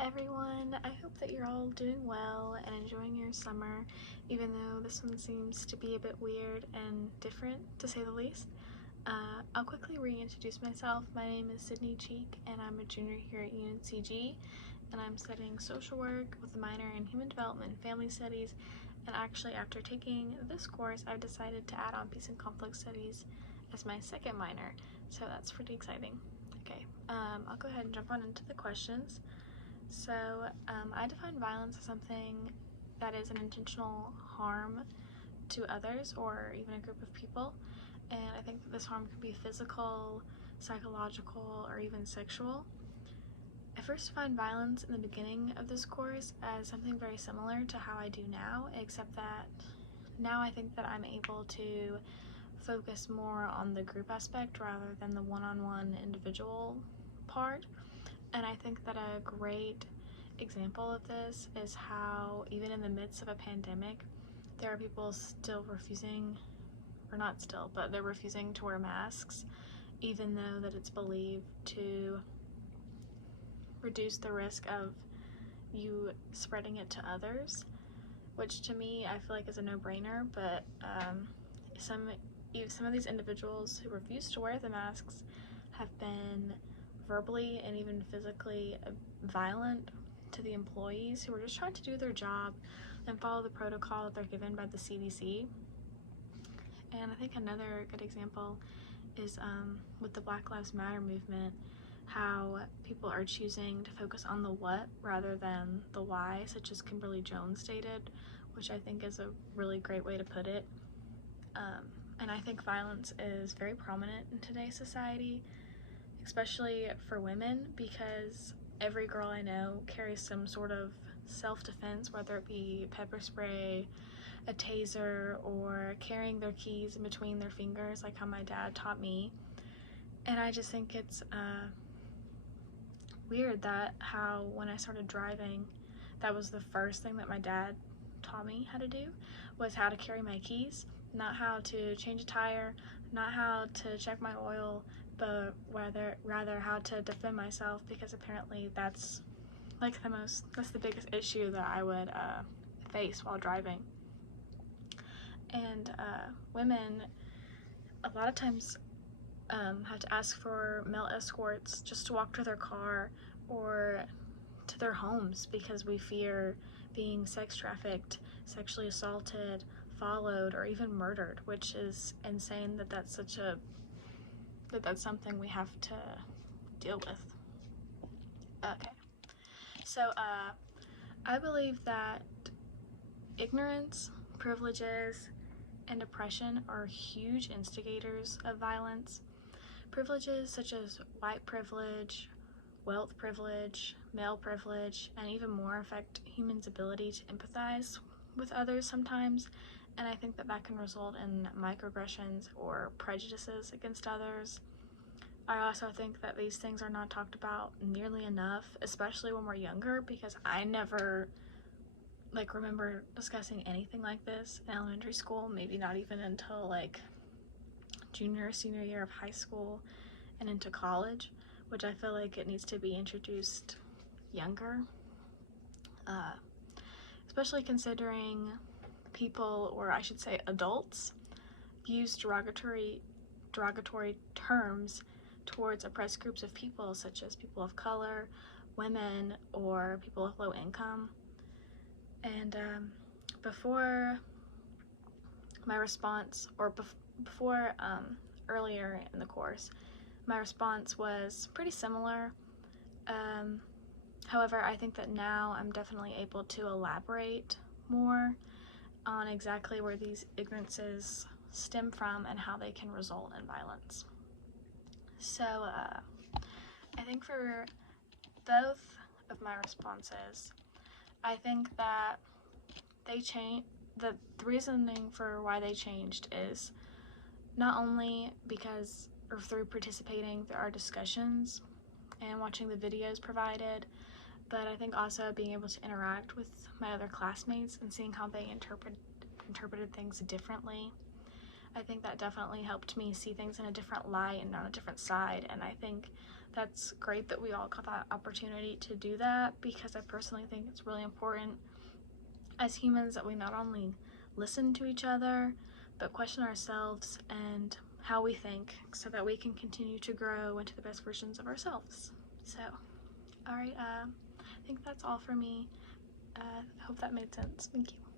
everyone, I hope that you're all doing well and enjoying your summer, even though this one seems to be a bit weird and different, to say the least. I'll quickly reintroduce myself. My name is Sydney Cheek, and I'm a junior here at UNCG, and I'm studying social work with a minor in human development and family studies. And actually, after taking this course, I've decided to add on peace and conflict studies as my second minor, so that's pretty exciting. Okay, I'll go ahead and jump on into the questions. So I define violence as something that is an intentional harm to others or even a group of people, and I think that this harm could be physical, psychological, or even sexual. I first defined violence in the beginning of this course as something very similar to how I do now, except that now I think that I'm able to focus more on the group aspect rather than the one-on-one individual part. And I think that a great example of this is how even in the midst of a pandemic, there are people still refusing, or not still, but they're refusing to wear masks, even though that it's believed to reduce the risk of you spreading it to others, which to me I feel like is a no-brainer. But some of these individuals who refuse to wear the masks have been verbally and even physically violent to the employees who are just trying to do their job and follow the protocol that they're given by the CDC. And I think another good example is with the Black Lives Matter movement, how people are choosing to focus on the what rather than the why, such as Kimberly Jones stated, which I think is a really great way to put it. And I think violence is very prominent in today's society, especially for women, because every girl I know carries some sort of self-defense, whether it be pepper spray, a taser, or carrying their keys in between their fingers, like how my dad taught me. And I just think it's weird that how when I started driving, that was the first thing that my dad taught me how to do, was how to carry my keys, not how to change a tire, not how to check my oil, but rather how to defend myself, because apparently that's the biggest issue that I would face while driving. And women a lot of times have to ask for male escorts just to walk to their car or to their homes because we fear being sex trafficked, sexually assaulted, followed, or even murdered, which is insane that that's something we have to deal with. Okay, so I believe that ignorance, privileges, and oppression are huge instigators of violence. Privileges such as white privilege, wealth privilege, male privilege, and even more affect humans' ability to empathize with others sometimes, and I think that can result in microaggressions or prejudices against others. I also think that these things are not talked about nearly enough, especially when we're younger, because I never remember discussing anything like this in elementary school, maybe not even until junior or senior year of high school and into college, which I feel like it needs to be introduced younger, especially considering people, or I should say adults, use derogatory terms towards oppressed groups of people, such as people of color, women, or people with low income. And before my response, or before earlier in the course, my response was pretty similar. However, I think that now I'm definitely able to elaborate more on exactly where these ignorances stem from and how they can result in violence. So I think for both of my responses, I think that the reasoning for why they changed is not only because or through participating through our discussions and watching the videos provided, but I think also being able to interact with my other classmates and seeing how they interpreted things differently. I think that definitely helped me see things in a different light and on a different side, and I think that's great that we all got that opportunity to do that, because I personally think it's really important as humans that we not only listen to each other, but question ourselves and how we think, so that we can continue to grow into the best versions of ourselves. So, alright, I think that's all for me. I hope that made sense. Thank you.